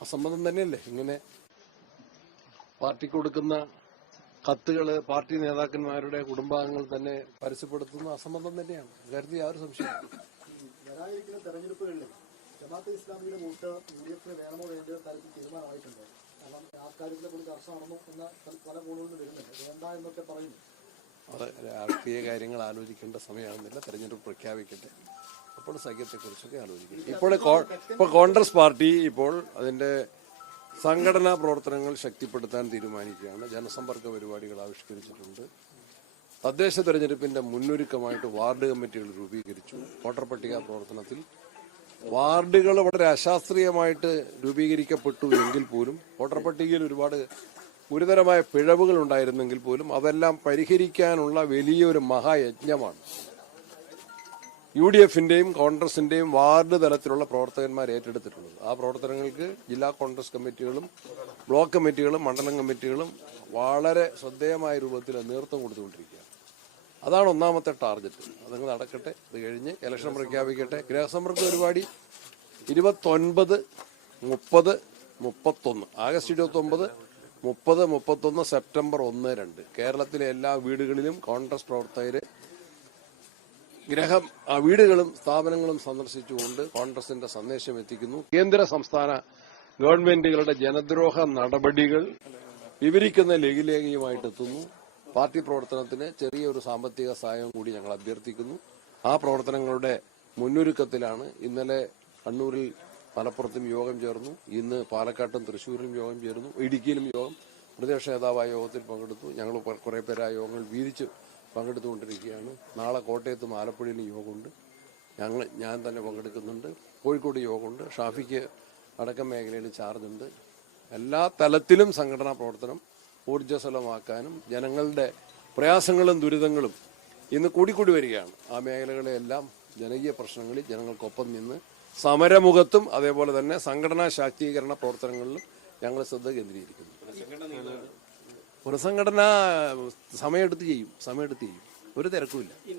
അസംബന്ധം തന്നെയല്ലേ ഇങ്ങനെ പാർട്ടിക്ക് കൊടുക്കുന്ന കത്തുകൾ പാർട്ടി നേതാക്കന്മാരുടെ കുടുംബാംഗങ്ങൾ തന്നെ പരസ്യപ്പെടുത്തുന്ന അസംബന്ധം തന്നെയാണ്. കാര്യത്തിൽ യാതൊരു സംശയം. വരാനിരിക്കുന്ന തെരഞ്ഞെടുപ്പുകളിൽ ജമാഅത്തെ ഇസ്ലാമിയുടെ വോട്ട് യുഡിഎഫിന് വേണമോ വേണ്ടയോ തരത്തിൽ തീരുമാനമായിട്ടുണ്ട്. കാരണം ആ കാര്യത്തിലെ കൂടി ചർച്ച നടന്നു എന്ന പല കോണുകളിൽ വരുന്നുണ്ട്. വേണ്ട എന്നൊക്കെ പറയുന്നു. അത് രാഷ്ട്രീയ കാര്യങ്ങൾ ആലോചിക്കേണ്ട സമയമാകുന്നില്ല. തെരഞ്ഞെടുപ്പ് പ്രഖ്യാപിക്കട്ടെ, അപ്പോൾ സഖ്യത്തെക്കുറിച്ചൊക്കെ ആലോചിക്കും. ഇപ്പോൾ കോൺഗ്രസ് പാർട്ടി ഇപ്പോൾ അതിന്റെ സംഘടനാ പ്രവർത്തനങ്ങൾ ശക്തിപ്പെടുത്താൻ തീരുമാനിക്കുകയാണ്. ജനസമ്പർക്ക പരിപാടികൾ ആവിഷ്കരിച്ചിട്ടുണ്ട്. തദ്ദേശ തെരഞ്ഞെടുപ്പിന്റെ മുന്നൊരുക്കമായിട്ട് വാർഡ് കമ്മിറ്റികൾ രൂപീകരിച്ചു. വോട്ടർ പട്ടിക പ്രവർത്തനത്തിൽ വാർഡുകൾ വളരെ അശാസ്ത്രീയമായിട്ട് രൂപീകരിക്കപ്പെട്ടു എങ്കിൽ പോലും വോട്ടർ പട്ടികയിൽ ഒരുപാട് ഗുരുതരമായ പിഴവുകൾ ഉണ്ടായിരുന്നെങ്കിൽ പോലും അതെല്ലാം പരിഹരിക്കാനുള്ള വലിയൊരു മഹായജ്ഞമാണ് UDFന്റെയും കോൺഗ്രസിന്റെയും വാർഡ് തലത്തിലുള്ള പ്രവർത്തകന്മാർ ഏറ്റെടുത്തിട്ടുള്ളത്. ആ പ്രവർത്തനങ്ങൾക്ക് ജില്ലാ കോൺഗ്രസ് കമ്മിറ്റികളും ബ്ലോക്ക് കമ്മിറ്റികളും മണ്ഡലം കമ്മിറ്റികളും വളരെ ശ്രദ്ധേയമായ രൂപത്തിൽ നേതൃത്വം കൊടുത്തുകൊണ്ടിരിക്കുകയാണ്. അതാണ് ഒന്നാമത്തെ ടാർഗറ്റ്. അതങ്ങ് നടക്കട്ടെ. അത് കഴിഞ്ഞ് ഇലക്ഷൻ പ്രഖ്യാപിക്കട്ടെ. ഗൃഹസമ്പർക്ക പരിപാടി 29, 30, 31 ആഗസ്റ്റ് 29, 30, 31, സെപ്റ്റംബർ 1, 2 കേരളത്തിലെ എല്ലാ വീടുകളിലും കോൺഗ്രസ് പ്രവർത്തകര് വീടുകളും സ്ഥാപനങ്ങളും സന്ദർശിച്ചുകൊണ്ട് കോൺഗ്രസിന്റെ സന്ദേശം എത്തിക്കുന്നു. കേന്ദ്ര സംസ്ഥാന ഗവൺമെന്റുകളുടെ ജനദ്രോഹ നടപടികൾ വിവരിക്കുന്ന ലഘുലേഖയുമായിട്ട് എത്തുന്നു. പാർട്ടി പ്രവർത്തനത്തിന് ചെറിയൊരു സാമ്പത്തിക സഹായം കൂടി ഞങ്ങൾ അഭ്യർത്ഥിക്കുന്നു. ആ പ്രവർത്തനങ്ങളുടെ മുന്നൊരുക്കത്തിലാണ്. ഇന്നലെ കണ്ണൂരിൽ മലപ്പുറത്തും യോഗം ചേർന്നു. ഇന്ന് പാലക്കാട്ടും തൃശ്ശൂരിലും യോഗം ചേർന്നു. ഇടുക്കിയിലും യോഗം. പ്രതിപക്ഷ നേതാവായ യോഗത്തിൽ പങ്കെടുത്തു. ഞങ്ങൾ കുറെ പേര് ആ യോഗങ്ങൾ വീതിച്ച് പങ്കെടുത്തുകൊണ്ടിരിക്കുകയാണ്. നാളെ കോട്ടയത്തും ആലപ്പുഴയിലും യോഗമുണ്ട്. ഞാൻ തന്നെ പങ്കെടുക്കുന്നുണ്ട്. കോഴിക്കോട് യോഗമുണ്ട്. ഷാഫിക്ക് അടക്കം മേഖലയിൽ ചാർജുണ്ട്. എല്ലാ തലത്തിലും സംഘടനാ പ്രവർത്തനം ഊർജ്ജസ്വലമാക്കാനും ജനങ്ങളുടെ പ്രയാസങ്ങളും ദുരിതങ്ങളും ഇന്ന് കൂടിക്കൂടി വരികയാണ്. ആ മേഖലകളെല്ലാം ജനകീയ പ്രശ്നങ്ങളിൽ ജനങ്ങൾക്കൊപ്പം നിന്ന് സമരമുഖത്തും അതേപോലെ തന്നെ സംഘടനാ ശാക്തീകരണ പ്രവർത്തനങ്ങളിലും ഞങ്ങൾ ശ്രദ്ധ കേന്ദ്രീകരിക്കുന്നു. പുനഃസംഘടന സമയമെടുത്ത് ചെയ്യും. ഒരു തിരക്കുമില്ല.